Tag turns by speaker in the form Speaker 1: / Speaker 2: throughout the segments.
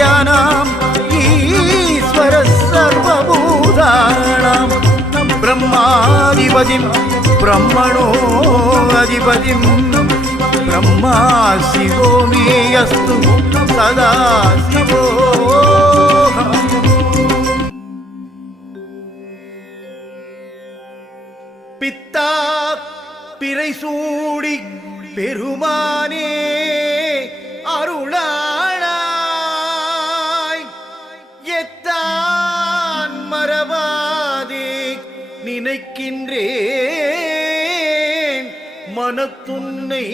Speaker 1: சர்வ ஈஸ்வர சர்வபூதானாம் பிரம்மாதிபதிம் பிரம்மணோ அதிபதிம் பிரம்மா சிவோ மே அஸ்து சதா சிவோ பித்தா பிறை சூடி பெருமானே. நினைக்கின்றேன். மனத்துன்னை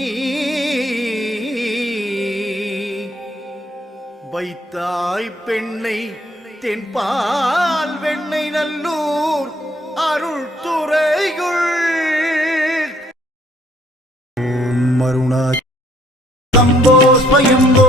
Speaker 1: வைத்தாய் பெண்ணை தென்பால் வெண்ணை நல்லூர் அருள் துறையுள். மருணா சம்போ ஸ்வயம்போ